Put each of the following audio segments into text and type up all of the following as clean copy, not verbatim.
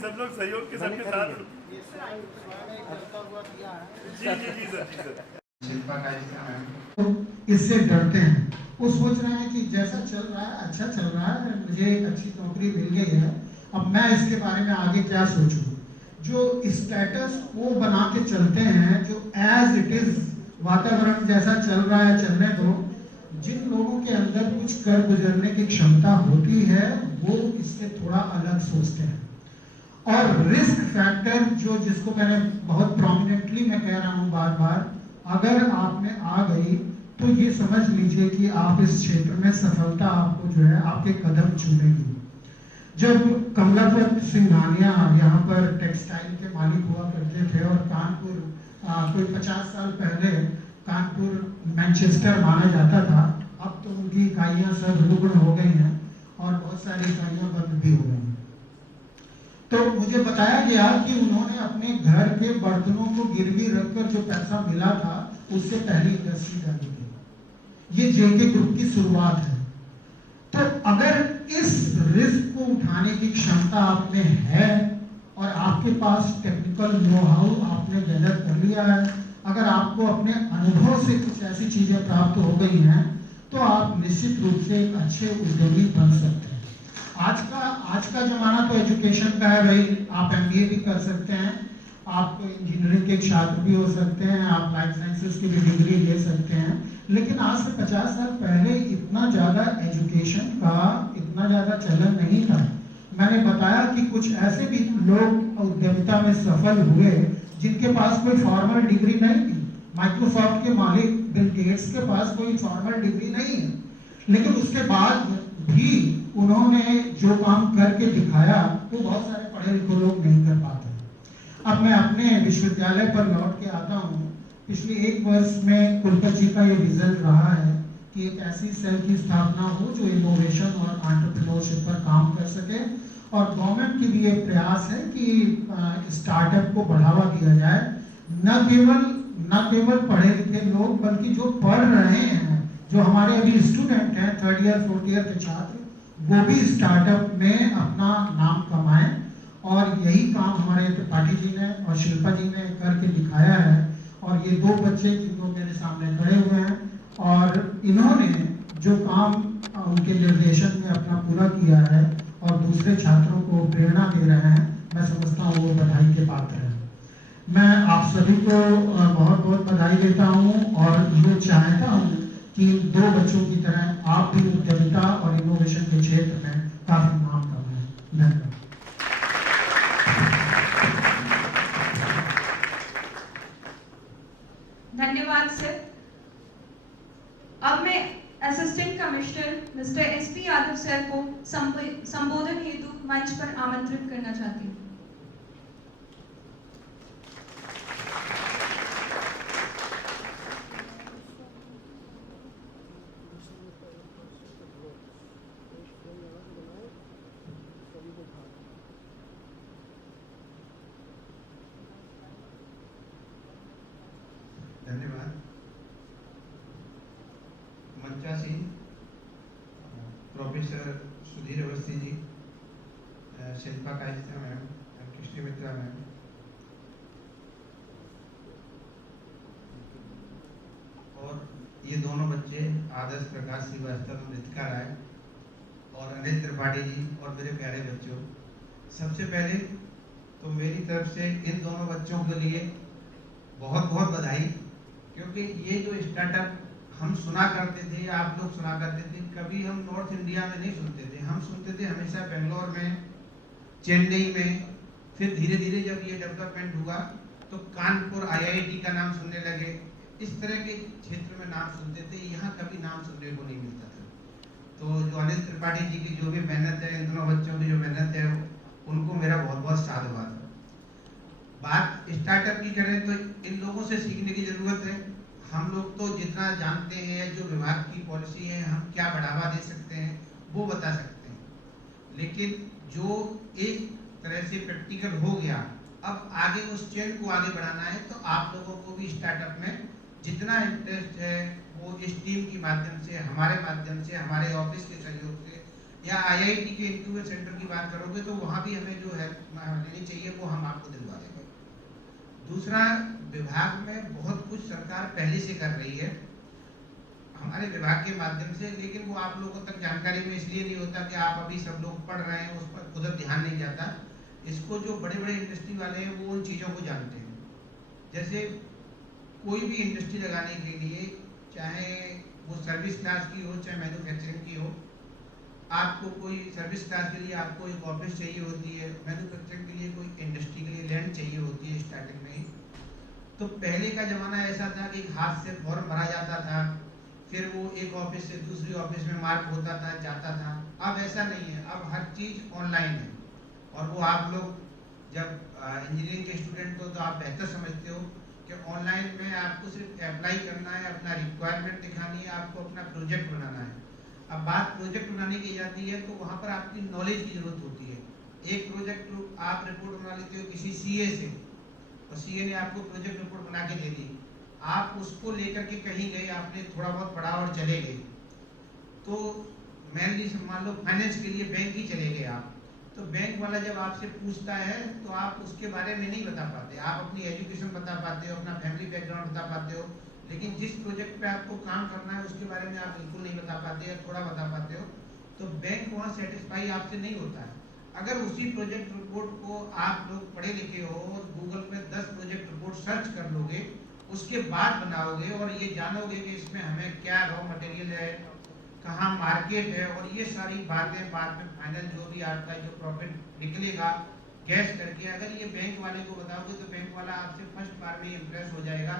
सब लोग सहयोग के सबके साथ। जी जी जी सर, जी सर। शिल्पा का तो इससे डरते हैं, वो सोच रहे हैं कि जैसा चल रहा है अच्छा चल रहा है, मुझे अच्छी नौकरी मिल गई है, अब मैं इसके बारे में आगे क्या सोचूं। जो स्टेटस को बना के चलते हैं, जो एज इट इज वातावरण जैसा चल रहा है चलने दो, जिन लोगों के अंदर कुछ कर गुजरने की क्षमता होती है वो इससे थोड़ा अलग सोचते हैं। और रिस्क फैक्टर जो जिसको मैंने बहुत प्रोमिनेंटली मैं कह रहा हूँ बार बार, अगर आप में आ गई तो ये समझ लीजिए कि आप इस क्षेत्र में सफलता आपको जो है आपके कदम चूमेगी। जब कमलापत सिंघानिया यहाँ पर टेक्सटाइल के मालिक हुआ करते थे और कानपुर कोई 50 साल पहले कानपुर मैनचेस्टर माना जाता था, अब तो उनकी इकाइयाँ सब रुग्ण हो गई हैं और बहुत सारी इकाइयाँ बंद भी हो गई हैं। तो मुझे बताया गया कि उन्होंने अपने घर के बर्तनों को गिरवी रखकर जो पैसा मिला था उससे पहली इंडस्ट्री डाली थी। ये जेके ग्रुप की शुरुआत है। तो अगर इस रिस्क को उठाने की क्षमता आप में है और आपके पास टेक्निकल नो हाउ आपने गैदर कर लिया है, अगर आपको अपने अनुभव से कुछ ऐसी चीजें प्राप्त हो गई हैं, तो आप निश्चित रूप से एक अच्छे उद्योगी बन सकते हैं। आज का जमाना तो एजुकेशन का है भाई, आप एमबीए भी कर सकते हैं, आप इंजीनियरिंग के छात्र भी हो सकते हैं, आप लाइफ साइंसेस की भी डिग्री ले सकते हैं, लेकिन आज से 50 साल पहले इतना ज़्यादा एजुकेशन का इतना ज़्यादा चलन नहीं था। मैंने बताया कि कुछ ऐसे भी लोग उद्यमिता में सफल हुए जिनके पास कोई फॉर्मल डिग्री नहीं थी। माइक्रोसॉफ्ट के मालिक बिल गेट्स के पास कोई फॉर्मल डिग्री नहीं है, लेकिन उसके बाद भी उन्होंने जो काम करके दिखाया वो बहुत सारे पढ़े लिखे लोग नहीं कर पाते। अब मैं अपने विश्वविद्यालय पर लौट के आता हूँ। पिछले 1 वर्ष में कुलपति जी का ये विजन रहा है कि एक ऐसी सेल की स्थापना हो जो इनोवेशन और एंटरप्रेन्योरशिप पर काम कर सके, और गवर्नमेंट की भी ये प्रयास है कि स्टार्टअप को बढ़ावा दिया जाए। न केवल पढ़े लिखे लोग बल्कि जो पढ़ रहे हैं, जो हमारे अभी स्टूडेंट हैं 3rd ईयर 4th ईयर के छात्र, वो भी स्टार्टअप में अपना नाम कमाएं। और यही काम हमारे त्रिपाठी जी ने और शिल्पा जी ने करके दिखाया है। और ये 2 बच्चे जिनको मेरे सामने खड़े हुए हैं और इन्होंने जो काम उनके निर्देशन में अपना पूरा किया है और दूसरे छात्रों को प्रेरणा दे रहे हैं, मैं समझता हूँ वो बधाई के पात्र है। मैं आप सभी को बहुत बहुत बधाई देता हूँ और ये चाहता हूँ कि 2 बच्चों की तरह आप भी उद्यमिता और इनोवेशन के क्षेत्र में काफी नाम कमाएं। धन्यवाद। धन्यवाद सर। अब मैं assistant commissioner mister SP Yadav sir को संबोधन हेतु मंच पर आमंत्रित करना चाहती हूँ। धन्यवाद। मंचासी प्रोफेसर सुधीर अवस्थी जी, शिल्पा कायस्था मैम, कृष्ण मित्रा मैम, और ये दोनों बच्चे आदर्श प्रकाश श्रीवास्तव, रितिका राय और अनिल त्रिपाठी जी और मेरे प्यारे बच्चों, सबसे पहले तो मेरी तरफ से इन दोनों बच्चों के लिए बहुत बहुत बधाई, क्योंकि ये जो स्टार्टअप हम सुना करते थे या आप लोग सुना करते थे, कभी हम नॉर्थ इंडिया में नहीं सुनते थे। हम सुनते थे हमेशा बेंगलोर में, चेन्नई में, फिर धीरे धीरे जब ये डेवलपमेंट हुआ तो कानपुर आईआईटी का नाम सुनने लगे, इस तरह के क्षेत्र में नाम सुनते थे, यहाँ कभी नाम सुनने को नहीं मिलता था। तो जो अनिल त्रिपाठी जी की जो भी मेहनत है, इन दोनों बच्चों की जो मेहनत है, उनको मेरा बहुत बहुत साधुवाद। बात स्टार्टअप की करें तो इन लोगों से सीखने की जरूरत है। हम लोग तो जितना जानते हैं, जो विभाग की पॉलिसी है, हम क्या बढ़ावा दे सकते हैं वो बता सकते हैं, लेकिन जो एक तरह से प्रैक्टिकल हो गया, अब आगे उस चेन को आगे बढ़ाना है। तो आप लोगों को भी स्टार्टअप में जितना इंटरेस्ट है वो इस टीम के माध्यम से, हमारे माध्यम से, हमारे ऑफिस के सहयोग से या IIT के इंक्यूबेटर सेंटर की बात करोगे तो वहाँ भी हमें जो हेल्प लेनी चाहिए वो हम आपको दिलवा देंगे। दूसरा, विभाग में बहुत कुछ सरकार पहले से कर रही है हमारे विभाग के माध्यम से, लेकिन वो आप लोगों तक जानकारी में इसलिए नहीं होता कि आप अभी सब लोग पढ़ रहे हैं, उस पर उधर ध्यान नहीं जाता। इसको जो बड़े बड़े इंडस्ट्री वाले हैं वो उन चीज़ों को जानते हैं। जैसे कोई भी इंडस्ट्री लगाने के लिए, चाहे वो सर्विस क्लास की हो चाहे मैन्युफैक्चरिंग की हो, आपको कोई सर्विस क्लास के लिए आपको एक ऑफिस चाहिए होती है, मैन्युफैक्चरिंग के लिए कोई इंडस्ट्री के लिए लैंड चाहिए होती है स्टार्टिंग में ही। तो पहले का ज़माना ऐसा था कि हाथ से फॉर्म भरा जाता था, फिर वो एक ऑफिस से दूसरी ऑफिस में मार्क होता था, जाता था। अब ऐसा नहीं है, अब हर चीज़ ऑनलाइन है। और वो आप लोग जब इंजीनियरिंग के स्टूडेंट हो तो आप बेहतर समझते हो कि ऑनलाइन में आपको सिर्फ अप्लाई करना है, अपना रिक्वायरमेंट दिखानी है, आपको अपना प्रोजेक्ट बनाना है। अब बात प्रोजेक्ट बनाने की जाती है तो वहाँ पर आपकी नॉलेज की ज़रूरत होती है। एक प्रोजेक्ट आप रिपोर्ट बना लेते हो किसी CA से, और CA ने आपको प्रोजेक्ट रिपोर्ट बना के दे दी, आप उसको लेकर के कहीं गए, आपने थोड़ा बहुत पढ़ा और चले गए, तो मेनली मान लो फाइनेंस के लिए बैंक ही चले गए आप, तो बैंक वाला जब आपसे पूछता है तो आप उसके बारे में नहीं बता पाते, आप अपनी एजुकेशन बता पाते हो, अपना फैमिली बैकग्राउंड बता पाते हो, लेकिन जिस प्रोजेक्ट पे आपको काम करना है उसके बारे में आप बिल्कुल नहीं बता पाते या थोड़ा बता पाते हो, तो बैंक वहाँ सेटिस्फाई आपसे नहीं होता है। अगर उसी प्रोजेक्ट रिपोर्ट को आप लोग पढ़े लिखे हो, गूगल पे 10 प्रोजेक्ट रिपोर्ट सर्च कर लोगे, उसके बाद बनाओगे और ये जानोगे कि इसमें हमें क्या रॉ मटेरियल है, कहाँ मार्केट है, और ये सारी बातें बाद में फाइनल जो भी आपका जो प्रॉफिट निकलेगा गैस करके अगर ये बैंक वाले को बताओगे तो बैंक वाला आपसे फर्स्ट बार में इम्प्रेस हो जाएगा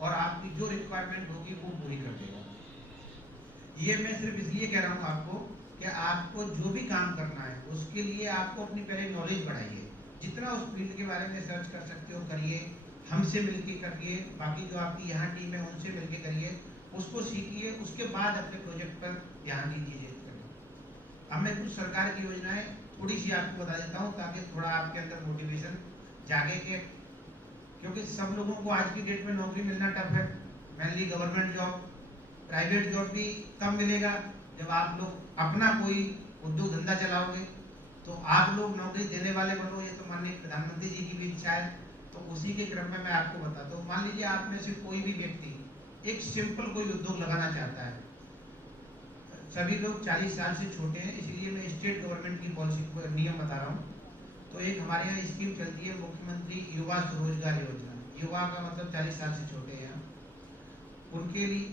और आपकी जो रिक्वायरमेंट होगी वो पूरी कर देगा। ये मैं सिर्फ इसलिए कह रहा हूँ आपको कि आपको जो भी काम करना है उसके लिए आपको अपनी पहले नॉलेज बढ़ाइए, जितना उस फील्ड के बारे में सर्च कर सकते हो करिए, हमसे मिलके करिए, बाकी जो आपकी यहाँ टीम है उनसे मिलके करिए, उसको सीखिए, उसके बाद अपने प्रोजेक्ट पर ध्यान दीजिए। अब मैं कुछ सरकार की योजनाएं थोड़ी सी आपको बता देता हूँ ताकि थोड़ा आपके अंदर मोटिवेशन जागे के, क्योंकि सब लोगों को आज की डेट में नौकरी मिलना टफ है, mainly government job, private job भी कम मिलेगा। जब आप लोग अपना कोई उद्योग धंधा चलाओगे तो आप लोग नौकरी देने वाले बनो, ये तो माननीय प्रधानमंत्री जी की भी इच्छा है। तो उसी के क्रम में मैं आपको बताता हूँ, मान लीजिए आप में से कोई भी व्यक्ति एक सिंपल कोई उद्योग लगाना चाहता है, सभी लोग 40 साल से छोटे हैं, इसलिए मैं स्टेट गवर्नमेंट की पॉलिसी नियम बता रहा हूँ। तो एक हमारे यहाँ स्कीम चलती है मुख्यमंत्री युवा स्वरोजगार योजना, युवा का मतलब 40 साल से छोटे हैं, उनके लिए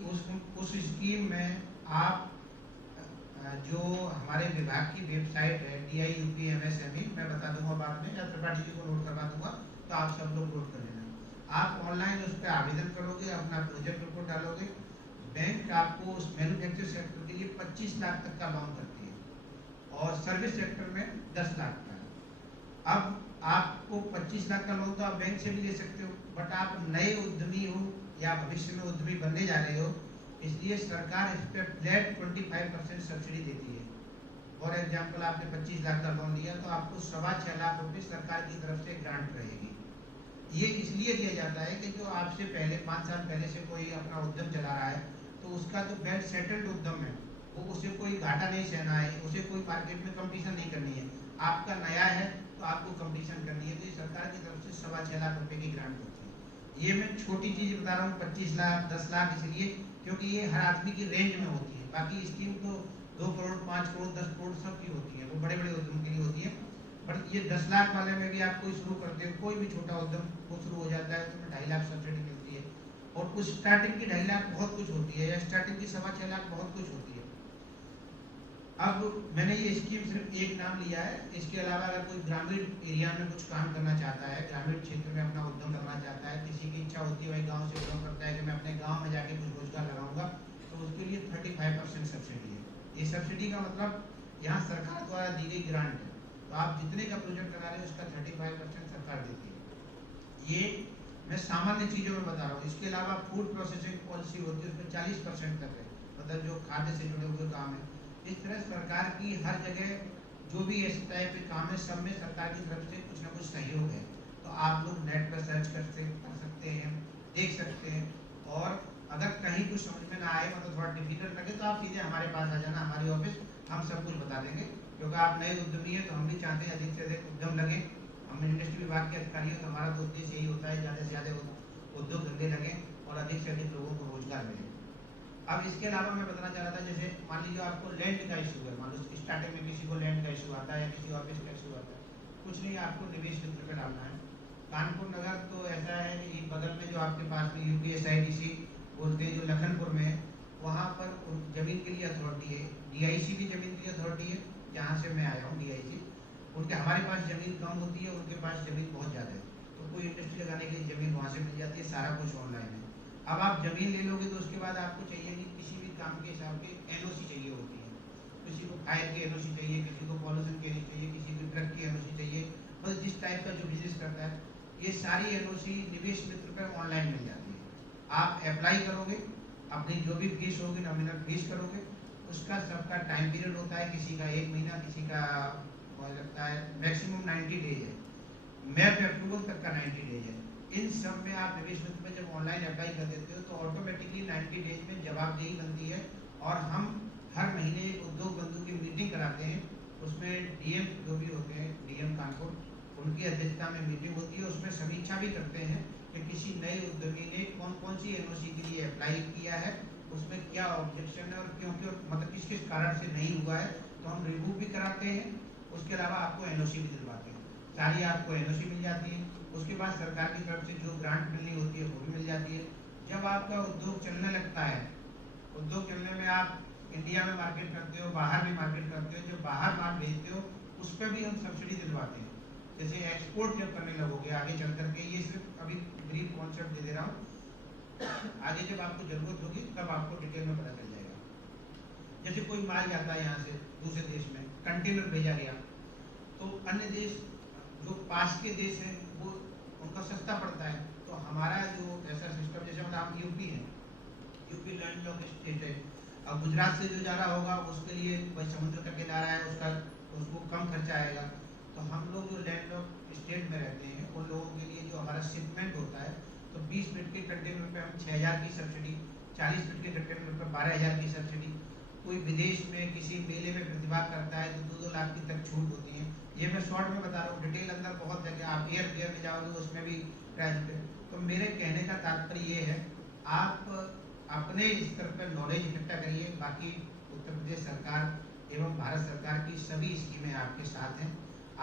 उस स्कीम में आप जो हमारे विभाग की वेबसाइट है DIUPMSME, मैं बता दूंगा बाद में या त्रिपाठी जी को नोट करवा दूंगा, तो आप सब लोग नोट कर लेना। आप ऑनलाइन उस पर आवेदन करोगे, अपना प्रोजेक्ट रिपोर्ट डालोगे, बैंक आपको उस मैन्युफैक्चरिंग सेक्टर के लिए 25 लाख तक का लोन करती है और सर्विस सेक्टर में 10 लाख का। अब आपको 25 लाख का लोन तो आप बैंक से भी ले सकते हो, बट आप नए उद्यमी हो या भविष्य में उद्यमी बनने जा रहे हो, इसलिए सरकार इस पर फ्लैट 25% सब्सिडी देती है। फॉर एग्जाम्पल आपने 25 लाख का लोन लिया तो आपको 6.25 लाख रुपये सरकार की तरफ से ग्रांट रहेगी। ये इसलिए दिया जाता है कि जो आपसे पहले 5 साल पहले से कोई अपना उद्यम चला रहा है तो उसका जो वेल सेटल्ड उद्यम है वो उसे कोई घाटा नहीं सहना है, उसे कोई मार्केट में कंपटीशन नहीं करनी है। आपका नया है तो आपको कंपटीशन करनी है, तो ये सरकार की तरफ से 6.25 लाख रुपये की ग्रांट होती है। ये मैं छोटी चीज़ बता रहा हूँ, 25 लाख 10 लाख, इसलिए क्योंकि ये हर आदमी की रेंज में होती है। बाकी स्कीम तो 2 करोड़ 5 करोड़ 10 करोड़ सब की होती है, वो बड़े बड़े उद्यम के लिए होती है। बट ये 10 लाख वाले में भी आप कोई शुरू करते हो, कोई भी छोटा उद्यम वो शुरू हो जाता है तो 2.5 लाख सब्सिडी मिलती है। और उस स्टार्टिंग की 2.5 लाख बहुत कुछ होती है, या स्टार्टिंग की 6.25 लाख बहुत कुछ होती है। अब मैंने ये स्कीम सिर्फ एक नाम लिया है, इसके अलावा अगर कोई ग्रामीण एरिया में कुछ काम करना चाहता है, ग्रामीण क्षेत्र में अपना उद्यम करना चाहता है, किसी की इच्छा होती है वही गाँव से उद्यम करता है कि मैं अपने गाँव में जाके कुछ रोजगार लगाऊंगा, तो उसके लिए 35% सब्सिडी है। ये सब्सिडी का मतलब यहाँ सरकार द्वारा दी गई ग्रांट है, तो आप जितने का प्रोजेक्ट लगा रहे हो उसका 35% सरकार देती है। ये मैं सामान्य चीज़ों में बता रहा हूँ। इसके अलावा फूड प्रोसेसिंग पॉलिसी होती है, उसमें 40% तक है, मतलब जो खाद्य से जुड़े हुए काम है। इस तरह सरकार की हर जगह जो भी इस टाइप के काम है सब में सरकार की तरफ से कुछ ना कुछ सहयोग है। तो आप लोग नेट पर सर्च कर सकते हैं, देख सकते हैं और अगर कहीं कुछ समझ में ना आए, मतलब थोड़ा डिफिकल्ट लगे, तो आप सीधे हमारे पास आ जाना, हमारी ऑफिस, हम सब कुछ बता देंगे। क्योंकि आप नए उद्यमी हैं, तो हम भी चाहते हैं अधिक से अधिक उद्यम लगे। हम इंडस्ट्री विभाग के अधिकारी हैं, तो हमारा तो उद्देश्य यही होता है ज़्यादा से ज़्यादा उद्योग धंधे लगें और अधिक से अधिक लोगों को रोजगार मिले। अब इसके अलावा मैं बताना चाह रहा था, जैसे मान लीजिए आपको लैंड का इशू है, मान लो स्टार्टिंग में किसी को लैंड का इशू आता है या किसी ऑफिस का इशू आता है, कुछ नहीं, आपको निवेश मित्र पे डालना है। कानपुर नगर तो ऐसा है कि बगल में जो आपके पास में UPSIDC बोलते हैं, जो लखनपुर में है, वहाँ पर जमीन के लिए अथॉरिटी है, DIC भी जमीन के लिए अथॉरिटी है, जहाँ से मैं आया हूँ DIC। उनके हमारे पास ज़मीन कम होती है, उनके पास ज़मीन बहुत ज़्यादा है, तो कोई इंडस्ट्री लगाने के लिए ज़मीन वहाँ से मिल जाती है, सारा कुछ ऑनलाइन है। अब आप ज़मीन ले लोगे तो उसके बाद आपको चाहिए कि किसी भी काम के हिसाब के NOC चाहिए होती है, किसी को फायर की NOC चाहिए, किसी को पॉल्यूशन की NOC चाहिए, किसी को ड्रग की NOC चाहिए, मतलब जिस टाइप का जो बिजनेस करता है, ये सारी NOC निवेश मित्र पर ऑनलाइन मिल जाती है। आप अप्लाई करोगे, अपनी जो भी फीस होगी नॉमिनल फीस करोगे, उसका सबका टाइम पीरियड होता है, किसी का 1 महीना, किसी का लगता है मैक्सिमम 90 डेज है, मैप अप्रूवल तक का 90 डेज है। इन सब में आप निवेश मित्र में जब ऑनलाइन अप्लाई कर देते हो तो ऑटोमेटिकली 90 डेज में जवाबदेही बनती है, और हम हर महीने उद्योग बंधु की मीटिंग कराते हैं। उसमें DM जो भी होते हैं, DM कानपुर, उनकी अध्यक्षता में मीटिंग होती है। उसमें समीक्षा भी करते हैं कि किसी नए उद्यमी ने कौन कौन सी NOC के लिए अप्लाई किया है, उसमें क्या ऑब्जेक्शन है और क्यों क्यों, मतलब किस किस कारण से नहीं हुआ है, तो हम रिव्यू भी कराते हैं। उसके अलावा आपको NOC भी दिलवाते हैं, सारी आपको NOC मिल जाती है। उसके बाद सरकार की तरफ से जो ग्रांट मिलनी होती है वो भी मिल जाती है। जब आपका उद्योग चलने लगता है, उद्योग चलने में आप इंडिया में मार्केट करते हो, बाहर भी मार्केट करते हो, जो बाहर माल भेजते हो उस पर भी हम सब्सिडी दिलवाते हैं। जैसे एक्सपोर्ट जब करने लगोगे आगे चल करके, ये सिर्फ अभी ब्रीफ कॉन्सेप्ट दे रहा हूँ, आगे जब आपको जरूरत होगी तब आपको डिटेल में पता चल जाएगा। जैसे कोई माल जाता है यहाँ से दूसरे देश में, कंटेनर भेजा गया, तो अन्य देश जो पास के देश हैं वो उनका सस्ता पड़ता है, तो हमारा जो ऐसा सिस्टम, जैसे मतलब हम यूपी हैं, यूपी लैंड लॉक स्टेट है, अब गुजरात से जो जा रहा होगा उसके लिए भाई समुद्र का किनारा है, उसको कम खर्चा आएगा। तो हम लोग जो लैंड लॉक स्टेट में रहते हैं उन लोगों के लिए जो हमारा शिपमेंट होता है, तो 20 फीट के कंटेनर पे हम 6000 की सब्सिडी, 40 फीट के कंटेनर पे 12000 की सब्सिडी। कोई विदेश में किसी मेले में प्रतिभा करता है तो 2-2 लाख की तक छूट होती है। ये मैं शॉर्ट में बता रहा हूँ, डिटेल अंदर बहुत है कि आप एयर में जाओगे उसमें भी प्राइस पे। तो मेरे कहने का तात्पर्य ये है, आप अपने स्तर पर नॉलेज इकट्ठा करिए। बाकी उत्तर प्रदेश सरकार एवं भारत सरकार की सभी स्कीमें आपके साथ हैं,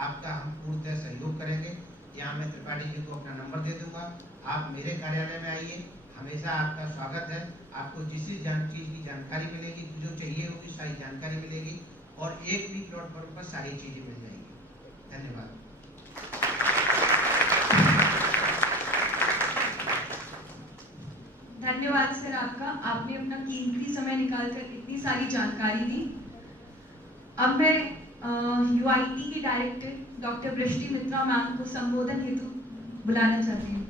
आपका हम पूर्णतः सहयोग करेंगे। यहाँ मैं त्रिपाठी जी को अपना नंबर दे दूंगा, आप मेरे कार्यालय में आइए, हमेशा आपका स्वागत है। आपको जिस चीज़ की जानकारी मिलेगी, जो चाहिए होगी सारी जानकारी मिलेगी, और एक भी प्लेटफॉर्म पर सारी चीज़ें मिल जाएंगी। धन्यवाद। धन्यवाद सर आपका, आपने अपना कीमती समय निकालकर इतनी सारी जानकारी दी। अब मैं UIT की डायरेक्टर डॉक्टर बृष्टि मित्रा मैम को संबोधन हेतु बुलाना चाहती हूँ।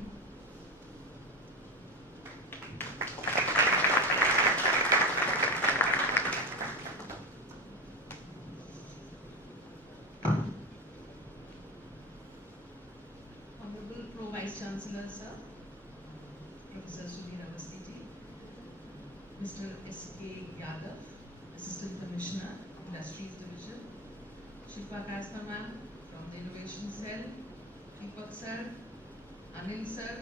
Honorable Pro Vice Chancellor Sir, Professor Sudhir Awasthi ji, Mr. S.K. Yadav, Assistant Commissioner, Industries Division, Shilpa Kaisper ma'am from the Innovation Cell, Deepak sir, Anil sir,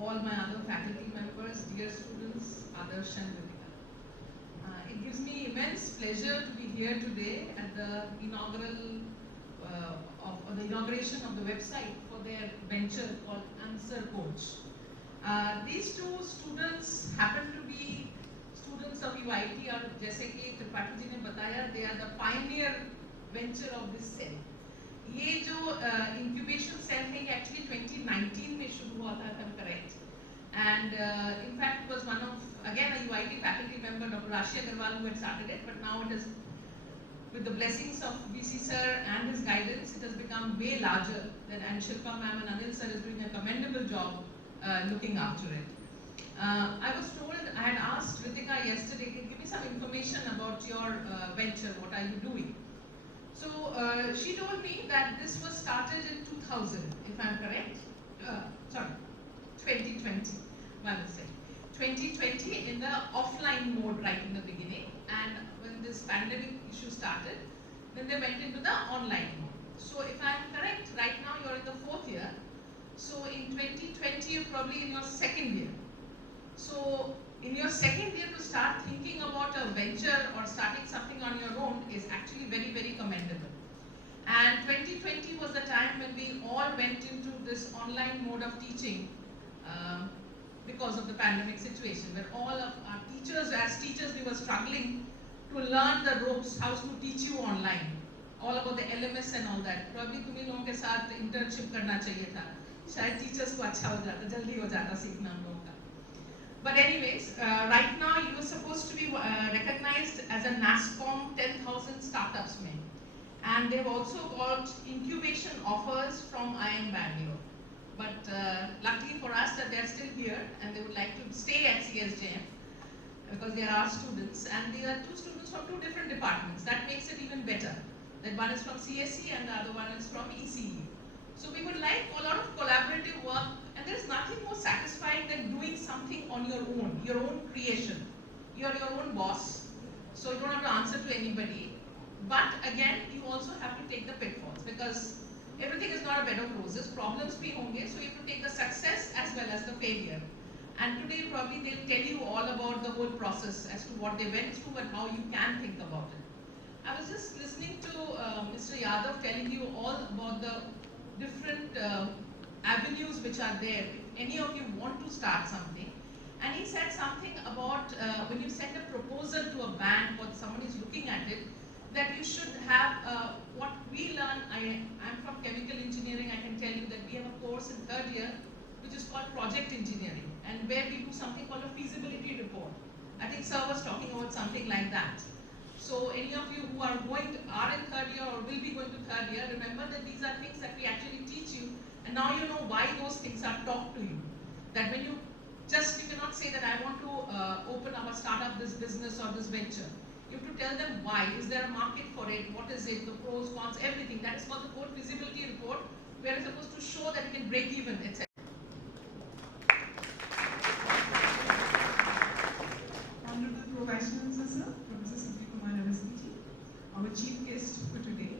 all my other faculty members, dear students, Adarsh and Ritika. It gives me immense pleasure to be here today at the the inauguration of the website for their venture called Answer Coach. These two students happen to be students of UIT, और जैसे कि त्रिपाठी जी ने बताया, they are the pioneer venture of this cell. ये जो incubation cell है, ये actually 2019 में शुरू हुआ था, if I'm correct. And in fact, it was one of, again, a UIT faculty member, Dr. Rashi Agarwal, who had started it, but now it is, with the blessings of VC sir and his guidance, it has become way larger. And Shilpa ma'am and Anil sir is doing a commendable job looking after it. I was told, I had asked Ritika yesterday, give me some information about your venture, what are you doing? So she told me that this was started in 2000, if I'm correct. Sorry, 2020. my mistake. 2020 in the offline mode right in the beginning, and when this pandemic issue started, then they went into the online mode. So if I'm correct, right now you're in the 4th year. So in 2020, you're probably in your 2nd year. So in your 2nd year to start thinking about a venture or starting something on your own is actually very, very commendable. And 2020 was the time when we all went into this online mode of teaching because of the pandemic situation, where all of our teachers, as teachers, we were struggling to learn the ropes, how to teach you online, all about the LMS and all that. Probably तुम्हीं लोगों के साथ internship करना चाहिए था, शायद teachers को अच्छा हो जाता, जल्दी हो जाता सीखना हम लोगों का. But anyways, right now you are supposed to be recognized as a NASSCOM 10,000 startups में. And they've also got incubation offers from IIM Bangalore. But luckily for us that they're still here and they would like to stay at CSJM because they are our students, and they are 2 students from 2 different departments. That makes it even better. That one is from CSE and the other one is from ECE. So we would like a lot of collaborative work, and there's nothing more satisfying than doing something on your own creation. You're your own boss, so you don't have to answer to anybody. But again, you also have to take the pitfalls, because everything is not a bed of roses. Problems bhi honge, so you have to take the success as well as the failure. And today probably they'll tell you all about the whole process as to what they went through and how you can think about it. I was just listening to Mr. Yadav telling you all about the different avenues which are there if any of you want to start something. And he said something about when you send a proposal to a bank or someone is looking at it, that you should have what we learn. I'm from chemical engineering. I can tell you that we have a course in 3rd year which is called project engineering, and where we do something called a feasibility report. I think sir was talking about something like that. So any of you who are in 3rd year or will be going to 3rd year, remember that these are things that we actually teach you, and now you know why those things are taught to you. That when you cannot say that I want to open up or start up this business or this venture. You have to tell them why. Is there a market for it? What is it? The pros, cons, everything. That is called the code feasibility report, where it's supposed to show that you can break even, etc. Honorable Pro Vice Chancellor, Sir, Professor Sandeep Kumar Awasthi ji, our chief guest for today,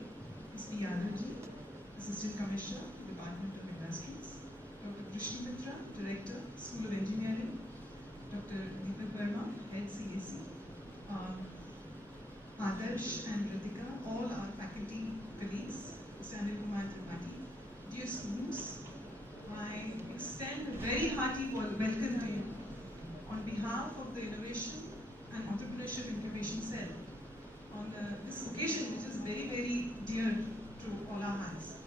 Mr. Yadav ji, Assistant Commissioner, Department of Industries, Dr. Brishti Mitra, Director, School of Engineering, Dr. Deepak Verma, Head CSE, Adarsh and Ritika, all our faculty colleagues, Mr. Anil Kumar Tripathi, dear students, I extend a very hearty welcome to you on behalf of the Innovation and Entrepreneurship Incubation Cell on this occasion, which is very, very dear to all our hearts.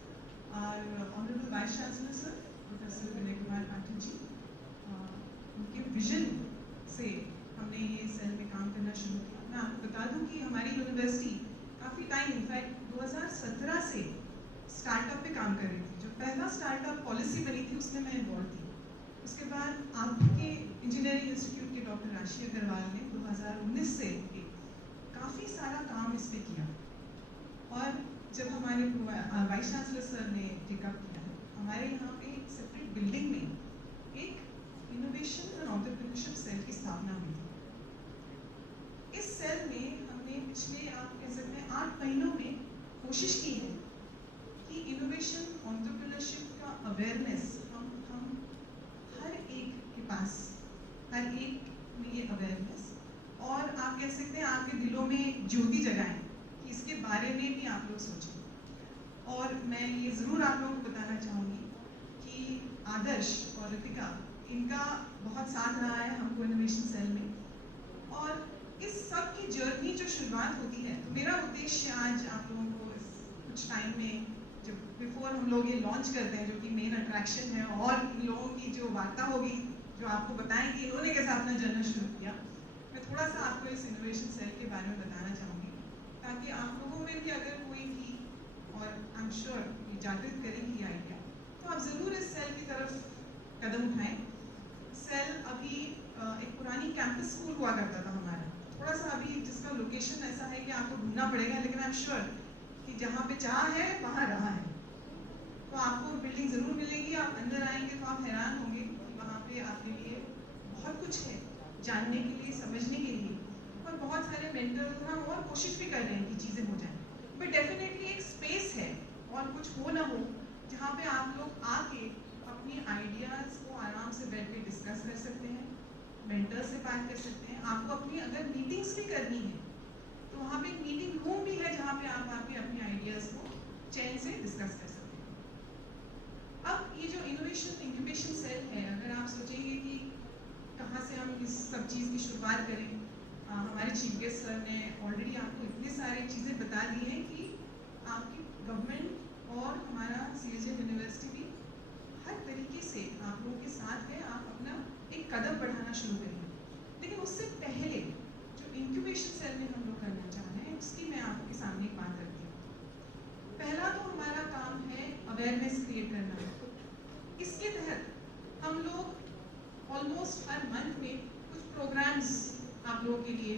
Our Honorable Vice Chancellor, Sir, Professor Vinay Kumar Patil ji, उनके vision से हमने ये cell में काम करना शुरू किया. मैं आपको बता दूं कि हमारी यूनिवर्सिटी काफ़ी टाइम, इनफैक्ट 2017 से स्टार्टअप पे काम कर रही थी. जो पहला स्टार्टअप पॉलिसी बनी थी उसमें मैं इन्वॉल्व थी. उसके बाद आपके इंजीनियरिंग इंस्टीट्यूट के डॉक्टर राशि अग्रवाल ने 2019 से काफ़ी सारा काम इस पे किया. और जब हमारे वाइस चांसलर सर ने टेकअप किया, हमारे यहाँ पे एक सेपरेट बिल्डिंग में एक इनोवेशन और एंटरप्रेन्योरशिप सेल की स्थापना हुई थी. इस सेल में हमने पिछले, आप कह सकते हैं, 8 महीनों में कोशिश की है कि इनोवेशन एंटरप्रेन्योरशिप का अवेयरनेस हम हर एक के पास, हर एक में ये अवेयरनेस, और आप कह सकते हैं आपके दिलों में ज्योति जगाएं कि इसके बारे में भी आप लोग सोचें. और मैं ये ज़रूर आप लोगों को बताना चाहूँगी कि आदर्श और रितिका, इनका बहुत साथ रहा है हमको इनोवेशन सेल में. और इस सब की जर्नी जो शुरुआत होती है, तो मेरा उद्देश्य आज आप लोगों को इस कुछ टाइम में, जब बिफोर हम लोग ये लॉन्च करते हैं, जो कि मेन अट्रैक्शन है, और इन लोगों की जो वार्ता होगी, जो आपको बताएं कि इन्होंने कैसे अपना जर्नी शुरू किया, मैं थोड़ा सा आपको इस इनोवेशन सेल के बारे में बताना चाहूँगी, ताकि आप लोगों में भी अगर कोई भी, और आई एम श्योर ये जागृत करेंगी आइडिया, तो आप ज़रूर इस सेल की तरफ कदम उठाएं. सेल अभी एक पुरानी कैंपस स्कूल हुआ करता था हमारा, थोड़ा सा अभी जिसका लोकेशन ऐसा है कि आपको ढूंढना पड़ेगा, लेकिन आई एम श्योर कि जहाँ पे चाह है वहाँ रहा है. तो आपको बिल्डिंग ज़रूर मिलेगी. आप अंदर आएंगे तो आप हैरान होंगे कि वहाँ पे आपके लिए बहुत कुछ है जानने के लिए, समझने के लिए, और बहुत सारे मेंटर्स हम और कोशिश भी कर रहे हैं कि चीज़ें हो जाएं, बट डेफिनेटली एक स्पेस है और कुछ हो ना हो जहाँ पे आप लोग आके अपनी आइडियाज़ को आराम से बैठ के डिस्कस कर सकते हैं, मेंटर से बात कर सकते हैं। आपको अपनी अगर मीटिंग्स भी करनी है तो वहाँ पे एक मीटिंग रूम भी है जहाँ पे आप आके अपनी आइडियाज़ को चैन से डिस्कस कर सकते हैं। अब ये जो इनोवेशन इंक्यूबेशन सेल है, अगर आप सोचेंगे कि कहाँ से हम इस सब चीज़ की शुरुआत करें, हमारे चीफ गेस्ट सर ने ऑलरेडी आपको इतनी सारी चीज़ें बता दी हैं कि आपकी गवर्नमेंट और हमारा CSM यूनिवर्सिटी भी हर तरीके से आप लोगों के साथ है, आप अपना एक कदम बढ़ाना शुरू करिए। लेकिन उससे पहले जो इंक्यूबेशन सेल में हम लोग करना चाह रहे हैं, उसकी मैं आपके सामने एक बात रखती हूँ। पहला तो हमारा काम है अवेयरनेस क्रिएट करना। इसके तहत हम लोग ऑलमोस्ट हर मंथ में कुछ प्रोग्राम्स आप लोगों के लिए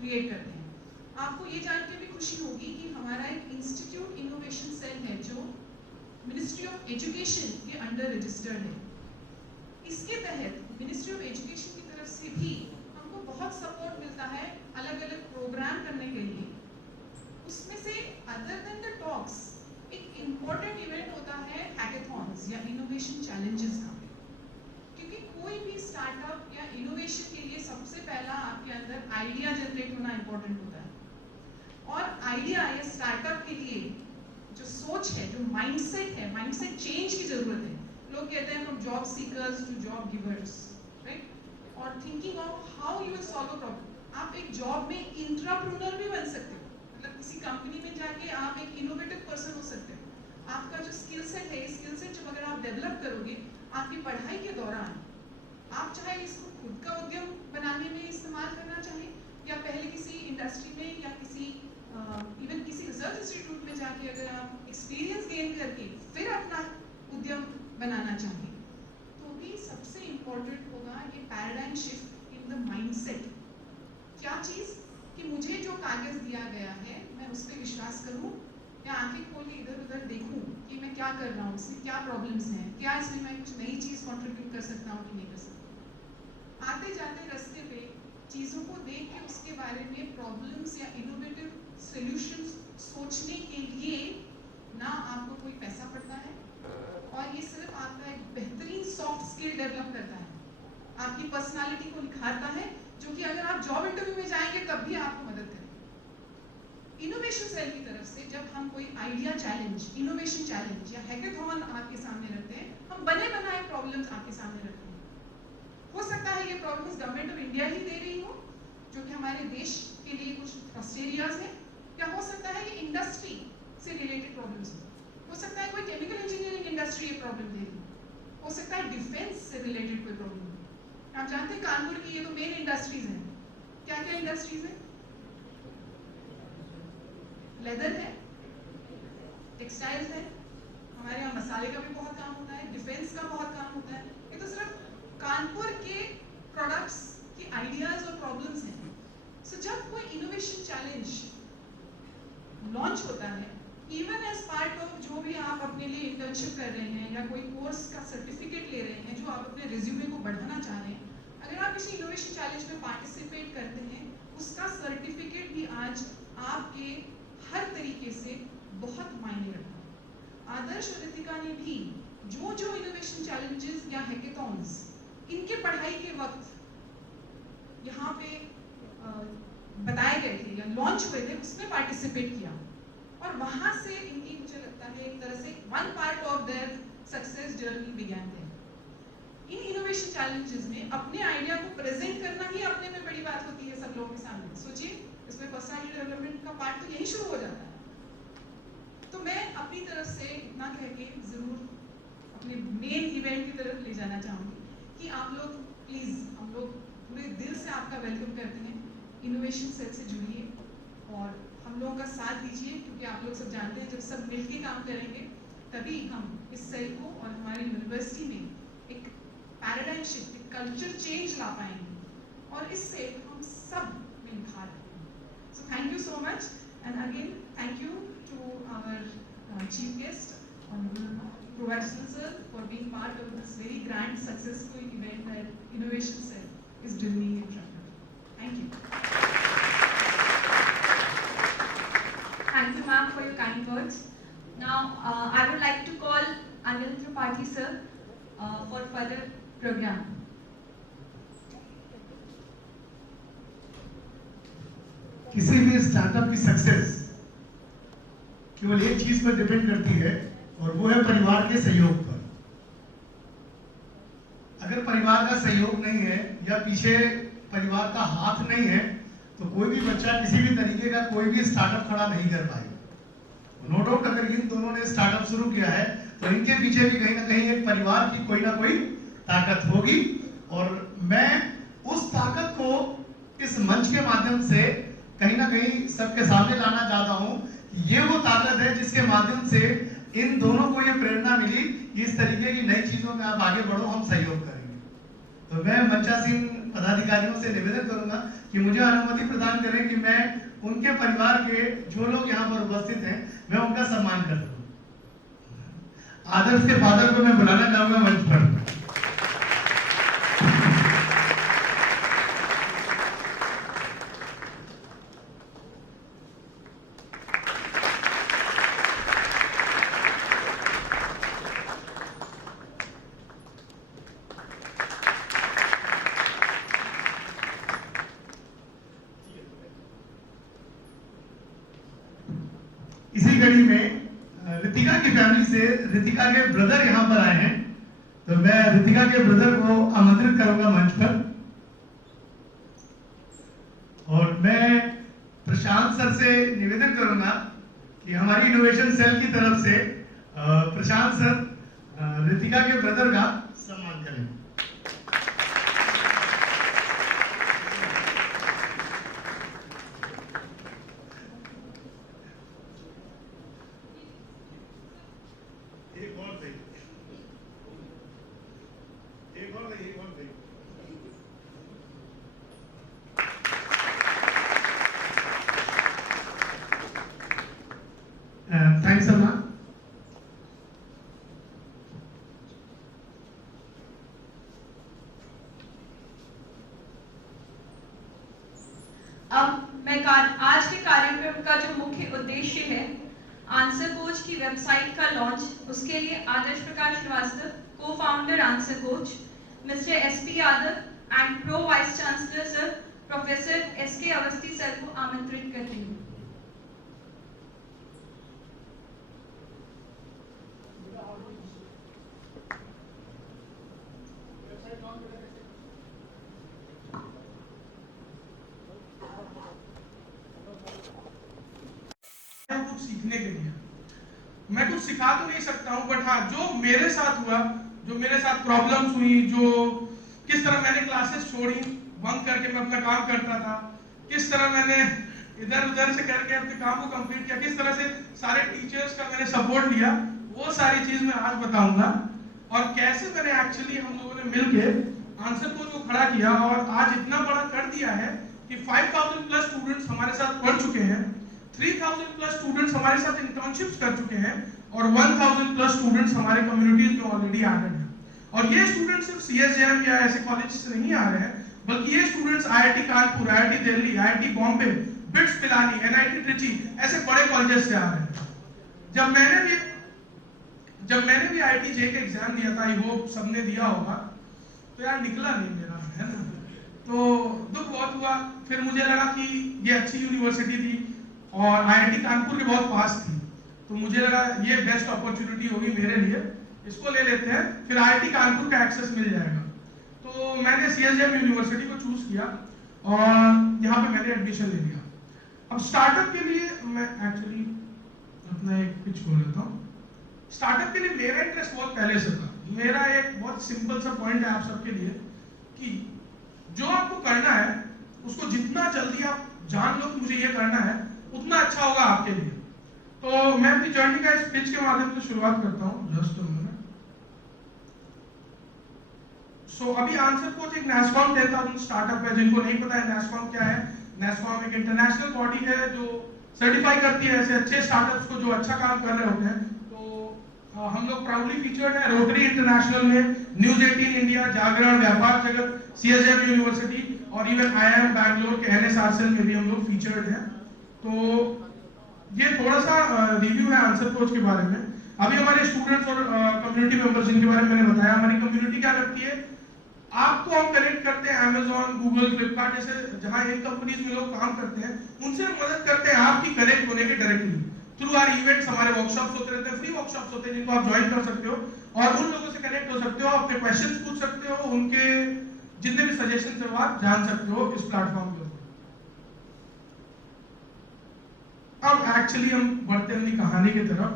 क्रिएट करते हैं। आपको ये जान के भी खुशी होगी कि हमारा एक इंस्टीट्यूट इनोवेशन सेल है जो मिनिस्ट्री ऑफ एजुकेशन के अंडर रजिस्टर्ड है। इसके तहत मिनिस्ट्री ऑफ एजुकेशन की तरफ से भी हमको बहुत सपोर्ट मिलता है अलग अलग प्रोग्राम करने के लिए। उसमें से अदर देन द टॉक्स एक इम्पॉर्टेंट इवेंट होता है हैकेथॉन्स या इनोवेशन चैलेंजेस का, क्योंकि कोई भी स्टार्टअप या इनोवेशन के लिए सबसे पहला आपके अंदर आइडिया जनरेट होना इम्पोर्टेंट होता है। और आइडिया या स्टार्टअप के लिए जो सोच है, जो माइंडसेट है, माइंडसेट चेंज की जरूरत है। लोग कहते हैं from job seekers to job givers, right? और thinking of how you will solve a problem. आप एक जॉब में इंट्राप्रेन्योर भी बन सकते हो, मतलब किसी कंपनी में जाके आप एक इनोवेटिव पर्सन हो सकते हो। आपका जो स्किल सेट है, स्किल सेट जब अगर आप डेवलप करोगे आपकी पढ़ाई के दौरान, आप चाहे इसको खुद का उद्यम बनाने में इस्तेमाल करना चाहें या पहले किसी इंडस्ट्री में या किसी इवन किसी रिसर्च इंस्टीट्यूट में जाके अगर आप एक्सपीरियंस गेन करके फिर अपना उद्यम बनाना चाहें, तो भी सबसे इम्पोर्टेंट होगा ये paradigm shift in the mindset. क्या चीज़ कि मुझे जो कागज दिया गया है मैं उस पर विश्वास करूं या आंखें खोल के इधर उधर देखूं कि मैं क्या कर रहा हूँ, इसमें क्या प्रॉब्लम्स हैं, क्या इसमें मैं कुछ नई चीज़ कंट्रीब्यूट कर सकता हूँ कि नहीं कर सकता। आते जाते रास्ते पे चीज़ों को देख के उसके बारे में प्रॉब्लम्स या इनोवेटिव सॉल्यूशंस सोचने के लिए ना आपको कोई पैसा पड़ता है, और ये सिर्फ आपका एक बेहतरीन सॉफ्ट स्किल डेवलप करता है, आपकी पर्सनालिटी को निखारता है, जो कि अगर आप जॉब इंटरव्यू में जाएंगे तब भी आपको मदद करेगा। इनोवेशन सेल की तरफ से जब हम कोई आइडिया चैलेंज, इनोवेशन चैलेंज या हैकेथॉन आपके सामने रखते हैं, हम बने बनाए प्रॉब्लम्स आपके सामने रखते हैं। हो सकता है ये प्रॉब्लम्स गवर्नमेंट ऑफ इंडिया ही दे रही हो, जो कि हमारे देश के लिए कुछ ट्रस्ट एरियाज है, या हो सकता है ये इंडस्ट्री से रिलेटेड प्रॉब्लम्स हो सकता है कोई केमिकल इंजीनियरिंग इंडस्ट्री ये प्रॉब्लम दे रही हो सकता है डिफेंस से रिलेटेड कोई प्रॉब्लम। आप जानते हैं कानपुर की ये तो मेन इंडस्ट्रीज हैं। क्या क्या इंडस्ट्रीज है? लेदर है, टेक्सटाइल्स है, हमारे यहाँ मसाले का भी बहुत काम होता है, डिफेंस का बहुत काम होता है। ये तो सिर्फ कानपुर के प्रोडक्ट्स की आइडियाज और प्रॉब्लम्स हैं। सो जब कोई इनोवेशन चैलेंज लॉन्च होता है, इवन एज पार्ट ऑफ जो भी आप अपने लिए इंटर्नशिप कर रहे हैं या कोई कोर्स का सर्टिफिकेट ले रहे हैं जो आप अपने रिज्यूमे को बढ़ाना चाह रहे हैं, अगर आप किसी इनोवेशन चैलेंज में पार्टिसिपेट करते हैं, उसका सर्टिफिकेट भी आज आपके हर तरीके से बहुत मायने रखता है। आदर्श और रितिका ने भी जो जो इनोवेशन चैलेंजेस या हैकेथॉन्स इनके पढ़ाई के वक्त यहाँ पे बताए गए थे या लॉन्च हुए थे, उसमें पार्टिसिपेट किया, और वहां से इनकी मुझे लगता है एक तरह से one part of their success journey began there. इन इनोवेशन चैलेंजेस में अपने आइडिया को प्रेजेंट करना ही अपने में बड़ी बात होती है सब लोगों के सामने। सोचिए, इसमें पर्सनालिटी डेवलपमेंट का पार्ट तो यही शुरू हो जाता है। तो मैं अपनी तरफ से इतना कह के जरूर अपने मेन इवेंट की तरफ ले जाना चाहूँगी कि आप लोग प्लीज़, हम लोग पूरे दिल से आपका वेलकम करते हैं। इनोवेशन सेल से जुड़िए और हम लोगों का साथ दीजिए, क्योंकि आप लोग सब जानते हैं जब सब मिलके काम करेंगे तभी हम इस सेल को और हमारी यूनिवर्सिटी में एक पैराडाइम शिफ्ट, एक कल्चर चेंज ला पाएंगे, और इससे हम सब में निखार आएंगे। So thank you so much, and again thank you to our chief guest honourable Pro Vice Chancellor for being part of this very grand successful event that innovation cell is doing in front of you. Thank you. Thank you, ma'am, for your kind words. Now, I would like to call Anil Tripathi sir for further program. किसी भी startup की success केवल एक चीज पर depend करती है और वो है परिवार के सहयोग पर। अगर परिवार का सहयोग नहीं है या पीछे परिवार का हाथ नहीं है तो कोई भी बच्चा किसी भी तरीके का कोई भी स्टार्टअप खड़ा नहीं कर पाएगा। नो डाउट अगर इन दोनों ने स्टार्टअप शुरू किया है तो इनके पीछे भी कहीं ना कहीं एक परिवार की कोई ना कोई ताकत होगी और मैं उस ताकत को इस मंच के माध्यम से कहीं ना कहीं सबके सामने लाना चाहता हूं कि ये वो ताकत है जिसके माध्यम से इन दोनों को ये प्रेरणा मिली कि इस तरीके की नई चीजों में आप आगे बढ़ो, हम सहयोग करेंगे। तो मैं मंचासीन पदाधिकारियों से निवेदन करूंगा कि मुझे अनुमति प्रदान करें कि मैं उनके परिवार के जो लोग यहाँ पर उपस्थित हैं मैं उनका सम्मान कर सकूं। आदर्श के फादर को मैं बुलाना चाहूंगा मंच पर। इसी कड़ी में रितिका की फैमिली से रितिका के ब्रदर यहाँ पर आए हैं, तो मैं रितिका के ब्रदर को आमंत्रित करूंगा मंच पर। और मैं प्रशांत सर से निवेदन करूंगा कि हमारी इनोवेशन सेल की तरफ से प्रशांत सर रितिका के ब्रदर का सम्मान करें। थैंक्स अम्मा। अब मैं आज के कार्यक्रम का जो मुख्य उद्देश्य है आंसर कोच की वेबसाइट का लॉन्च, उसके लिए Adarsh Prakash Srivastava, co founder answer coach, mister SP Yadav and pro vice chancellor sir professor SK Awasthi sir को आमंत्रित करती हूँ। कुछ सीखने के लिए मैं कुछ सिखा तो नहीं सकता हूँ, बट हाँ जो मेरे साथ हुआ, जो मेरे साथ प्रॉब्लम्स हुई, जो किस तरह मैंने क्लासेस छोड़ी, बंक करके मैं अपना काम करता था, किस तरह मैंने इधर उधर से करके अपने काम को कंप्लीट किया, किस तरह से सारे टीचर्स का मैंने सपोर्ट लिया, वो सारी चीज मैं आज बताऊंगा। और कैसे मैंने एक्चुअली हम लोगों ने मिलके आंसर कोच को खड़ा किया और आज इतना बड़ा कर दिया है कि 5000 प्लस स्टूडेंट्स हमारे साथ पढ़ चुके हैं, 3000 प्लस स्टूडेंट्स हमारे साथ इंटर्नशिप्स कर चुके हैं और 1000 प्लस स्टूडेंट्स हमारे कम्युनिटीज में ऑलरेडी आ गए हैं। और ये स्टूडेंट्स सिर्फ सीएसजेएम या ऐसे कॉलेज से नहीं आ रहे हैं, बल्कि ये students IIT Kanpur, IIT Delhi, IIT Bombay, bits Pilani, NIT Trichy ऐसे बड़े कॉलेजेस से आ रहे हैं। जब मैंने भी आईआईटी जे का एग्जाम दिया था, आई होप सबने दिया होगा, तो यार निकला नहीं मेरा, है ना, तो दुख बहुत हुआ। फिर मुझे लगा कि ये अच्छी यूनिवर्सिटी थी और आईआईटी कानपुर के बहुत पास थी, तो मुझे लगा ये बेस्ट अपॉर्चुनिटी होगी मेरे लिए, इसको ले लेते हैं, फिर आईआईटी कानपुर का एक्सेस मिल जाएगा। तो मैंने सीएसजेएम यूनिवर्सिटी को चूज किया और यहाँ पे मैंने एडमिशन ले लिया। अब स्टार्टअप के लिए मैं एक्चुअली अपना एक पिच बोल लेता हूँ। स्टार्टअप के लिए मेरा इंटरेस्ट बहुत पहले से था। मेरा एक बहुत सिंपल सा पॉइंट है आप सबके लिए कि जो आपको करना है उसको जितना जल्दी आप जान लो कि मुझे ये करना है, उतना अच्छा होगा आपके लिए। तो मैं अपनी जर्नी का इस पिच के माध्यम से शुरुआत करता हूँ। Just a minute. सो अभी आंसर कोच एक NASSCOM 10,000 स्टार्टअप है। जिनको नहीं पता है NASSCOM क्या है, NASSCOM एक इंटरनेशनल बॉडी है जो सर्टिफाई करती है ऐसे अच्छे स्टार्टअप्स को जो अच्छा काम कर रहे होते हैं। तो हम लोग प्राउडली फीचर्ड है रोटरी इंटरनेशनल में, न्यूज 18 इंडिया, जागरण, व्यापार जगत, CSM यूनिवर्सिटी और इवन IIM बैंगलोर के NSRCL में भी हम लोग फीचर्ड हैं। तो ये थोड़ा सा रिव्यू है आंसर कोच के बारे में। अभी हमारे स्टूडेंट्स और कम्युनिटी मेंबर्स जिनके बारे में मैंने बताया, हमारी कम्युनिटी क्या करती है, आपको हम कनेक्ट करते हैं Amazon, Google, Flipkart जैसे जहां इन कंपनीज में लोग काम करते हैं, उनसे मदद करते हैं आपकी कनेक्ट होने के डायरेक्टली थ्रू आवर इवेंट्स। हमारे वर्कशॉप्स होते रहते हैं, फ्री वर्कशॉप्स होते हैं जिनको आप ज्वाइन कर सकते हो और उन लोगों से कनेक्ट हो सकते हो, अपने क्वेश्चंस पूछ सकते हो, उनके जितने भी सजेशंस है वो आप जान सकते हो इस प्लेटफॉर्म पे। अब एक्चुअली हम बढ़ते हैं अपनी कहानी की तरफ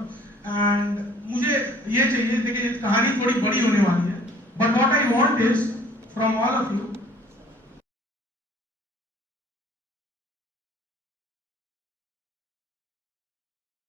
एंड मुझे ये चाहिए, देखिए कहानी थोड़ी बड़ी होने वाली है, but what I want is from all of you